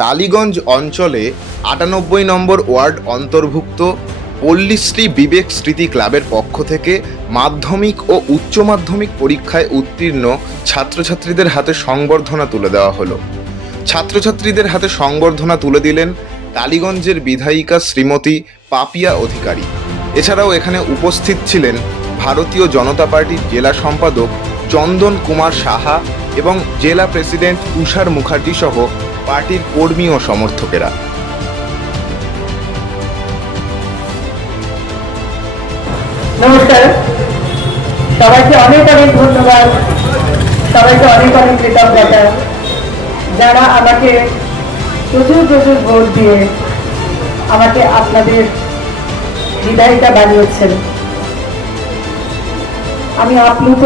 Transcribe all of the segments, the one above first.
টালিগঞ্জ অঞ্চলে ৯৮ নম্বর ওয়ার্ড অন্তর্ভুক্ত পল্লীশ্রী বিবেক স্মৃতি ক্লাবের পক্ষ থেকে মাধ্যমিক ও উচ্চ মাধ্যমিক পরীক্ষায় উত্তীর্ণ ছাত্রছাত্রীদের হাতে সংবর্ধনা তুলে দেওয়া হলো। ছাত্রছাত্রীদের হাতে সংবর্ধনা তুলে দিলেন টালিগঞ্জের বিধায়িকা শ্রীমতী পাপিয়া অধিকারী। এছাড়াও এখানে উপস্থিত ছিলেন ভারতীয় জনতা পার্টির জেলা সম্পাদক চন্দন কুমার সাহা এবং জেলা প্রেসিডেন্ট তুষার মুখার্জি সহ পার্টির কর্মী ও সমর্থকেরা। নমস্কার, সবাইকে অনেক অনেক ধন্যবাদ, সবাইকে অনেক অনেক কৃতজ্ঞতা যারা আমাকে প্রচুর প্রচুর ভোট দিয়ে আমাকে আপনাদের বিধায়িকা বানিয়েছেন। আমি আপ্লুত,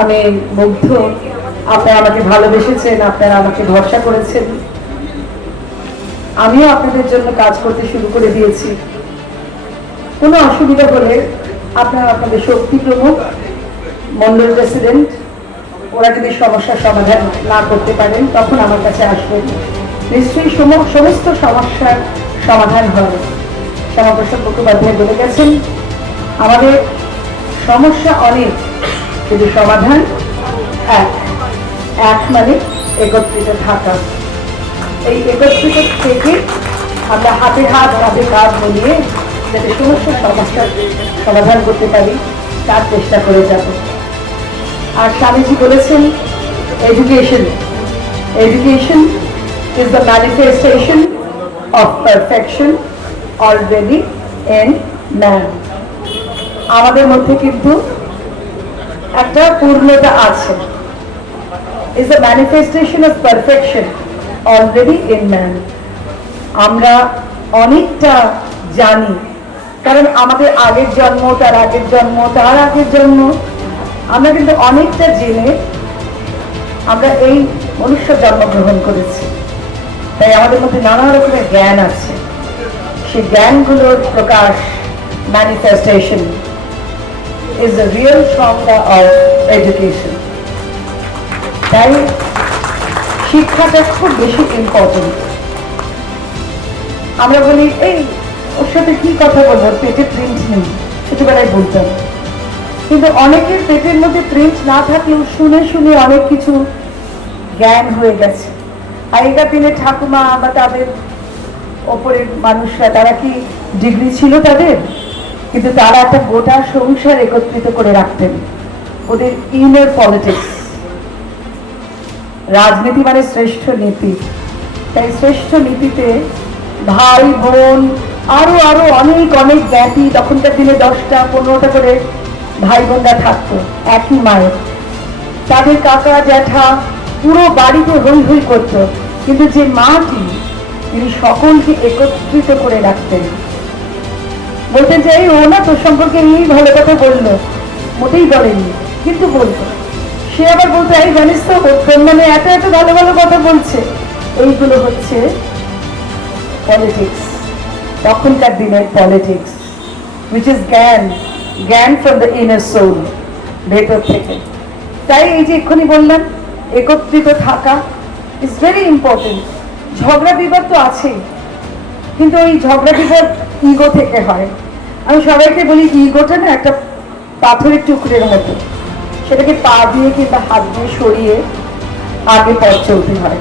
আমি মুগ্ধ। আপনারা আমাকে ভালোবেসেছেন, আপনারা আমাকে ভরসা করেছেন। আমিও আপনাদের জন্য কাজ করতে শুরু করে দিয়েছি। কোনো অসুবিধা হলে আপনারা আপনাদের শক্তি প্রমুখ মন্ডল প্রেসিডেন্ট ওরা যদি সমস্যার সমাধান না করতে পারেন তখন আমার কাছে আসবেন। নিশ্চয়ই সমস্ত সমস্যার সমাধান হয়। শ্যামাপ্রসাদ মুখোপাধ্যায় বলে গেছেন, আমাদের সমস্যা অনেক কিন্তু সমাধান এক। এক মানে একত্রিত থাকা। এই একত্রিত থেকে আমরা হাতে হাত কাঁধে কাঁধ মিলিয়ে যাতে সমস্ত সমস্যার সমাধান করতে পারি তার চেষ্টা করে যাব। আর স্বামীজি বলেছেন, education is the manifestation of perfection already in man. আমাদের মধ্যে কিন্তু একটা পূর্ণতা আছে। is the manifestation of perfection already in man. আমরা অনেকটা জানি, কারণ আমাদের আগের জন্ম, তার আগের জন্ম, তার আগের জন্ম, আমরা কিন্তু অনেকটা জেনে আমরা এই মনুষ্য জন্মগ্রহণ করেছি। তাই আমাদের মধ্যে নানা রকমের জ্ঞান আছে। সেই জ্ঞানগুলোর প্রকাশ, ম্যানিফেস্টেশন is the real সংজ্ঞা of education. তাই শিক্ষাটা খুব বেশি ইম্পর্টেন্ট। আমরা বলি, এই ওর সাথে কি কথা বলবো, পেটে প্রিন্ট নেই, ছোটবেলায় বলতাম। কিন্তু অনেকের পেটের মধ্যে প্রিন্ট না থাকলেও শুনে শুনে অনেক কিছু জ্ঞান হয়ে গেছে। আগেকার দিনে ঠাকুমা বা তাদের ওপরের মানুষরা, তারা কি ডিগ্রি ছিল তাদের? কিন্তু তারা একটা গোটা সংসার একত্রিত করে রাখতেন। ওদের ইনার পলিটিক্স। রাজনীতি মানে শ্রেষ্ঠ নীতি। তাই শ্রেষ্ঠ নীতিতে ভাই বোন আরো আরো অনেক অনেক জ্ঞাতি, তখনকার দিনে 10টা 15টা করে ভাই বোনরা থাকতো একই মায়ের। তাদের কাকা জ্যাঠা পুরো বাড়িতে হই হই করতো, কিন্তু যে মাটি তিনি সকলকে একত্রিত করে রাখতেন। বলতে চাই, ও না তোর সম্পর্কে এই ভালো কথা বললো, মোটেই বলেনি, কিন্তু বলতো। সে আবার বলতো, এই জানিস তো তোর মানে এত এত ভালো ভালো কথা বলছে। এইগুলো হচ্ছে পলিটিক্স, তখনকার দিনের পলিটিক্স, which is জ্ঞান from the inner soul, ভেতর থেকে। তাই এই যে এক্ষুনি বললাম, একত্রিত থাকা ইজ ভেরি ইম্পর্টেন্ট। ঝগড়া বিবাদ তো আছেই, কিন্তু ওই ঝগড়া বিবাদ ইগো থেকে হয়। আমি সবাইকে বলি, ইগোটা না একটা পাথরের টুকরের মতো, সেটাকে পা দিয়ে কিংবা হাত দিয়ে সরিয়ে আগে পথ চলতে হয়।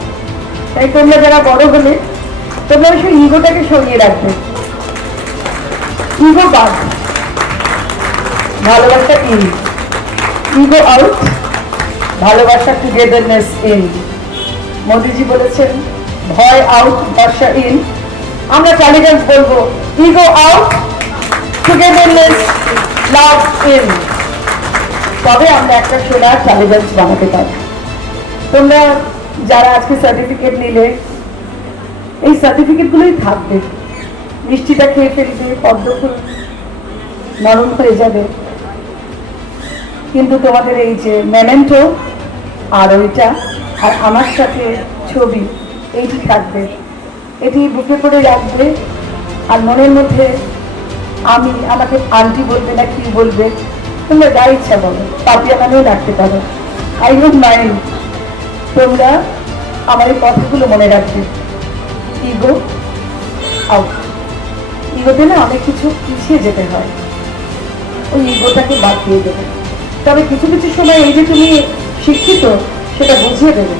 তাই তোমরা যারা বড় হলে তোমরা সেই ইগোটাকে সরিয়ে রাখবে। ইগো বাদ, ভালোবাসা ইন, ইগো আউট, ভালোবাসা টুগেদারনেস ইন। মোদিজি বলেছেন, ভয় আউট, বর্ষা ইন। আমরা টালিগঞ্জ বলবো, ego out, togetherness, love in. তবে আমরা একটা সোনার টালিগঞ্জ বানাতে পারি। তোমরা যারা আজকে সার্টিফিকেট নিলে, এই সার্টিফিকেটগুলোই থাকবে। মিষ্টিটা খেয়ে ফেলবে, পদ্মফুল নরম হয়ে যাবে, কিন্তু তোমাদের এই যে মেমেন্টো আর ওইটা আর আমার সাথে ছবি, এইটি থাকবে। এটি বুকে করে রাখবে। আর মনের মধ্যে আমাকে আন্টি বলবে না কি বলবে, তোমরা যা ইচ্ছা বলো, পাপিয়া নামেও রাখতে পারো। I don't mind. তোমরা আমার এই কথাগুলো মনে রাখবেন। Ego out. ইগোতে না অনেক কিছু পিছিয়ে যেতে হয়, ওই ইগোটাকে বাদ দিয়ে দেবে। তবে কিছু কিছু সময় এই যে তুমি শিক্ষিত সেটা বুঝিয়ে দেবে,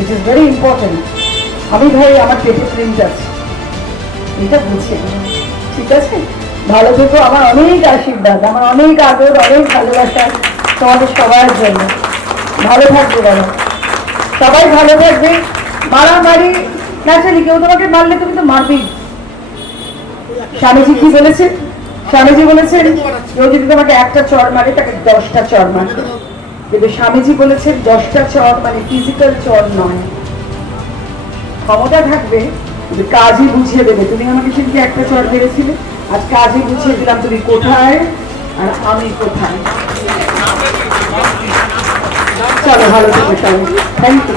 ইট ইজ ভেরি ইম্পর্টেন্ট। আমি ভাই আমার পেটে প্রিন্ট আছে, এটা বুঝিয়ে দেবে, ঠিক আছে? ভালো থেকো, আমার অনেক আশীর্বাদ, আমার অনেক আদর, অনেক ভালোবাসা তোমাদের সবার জন্য। ভালো থাকবে বলো, সবাই ভালো থাকবে। মারামারি ন্যাচারালি, কেউ তোমাকে মারলে তুমি তো মারবেই। স্বামীজি কি বলেছেন? স্বামীজি বলেছেন কেউ যদি তোমাকে একটা চড় মারে তাকে 10টা চড় মারবে, কিন্তু স্বামীজি বলেছেন 10টা চড় মানে ফিজিক্যাল চড় নয়। ক্ষমতা থাকবে কিন্তু কাজই বুঝিয়ে দেবে। তুমি আমাকে সেদিকে একটা চড় মেরেছিলে, আজ কাজই বুঝিয়ে দিলাম তুমি কোথায় আর আমি কোথায়। চলো ভালো থেকো সবাই, থ্যাংক ইউ।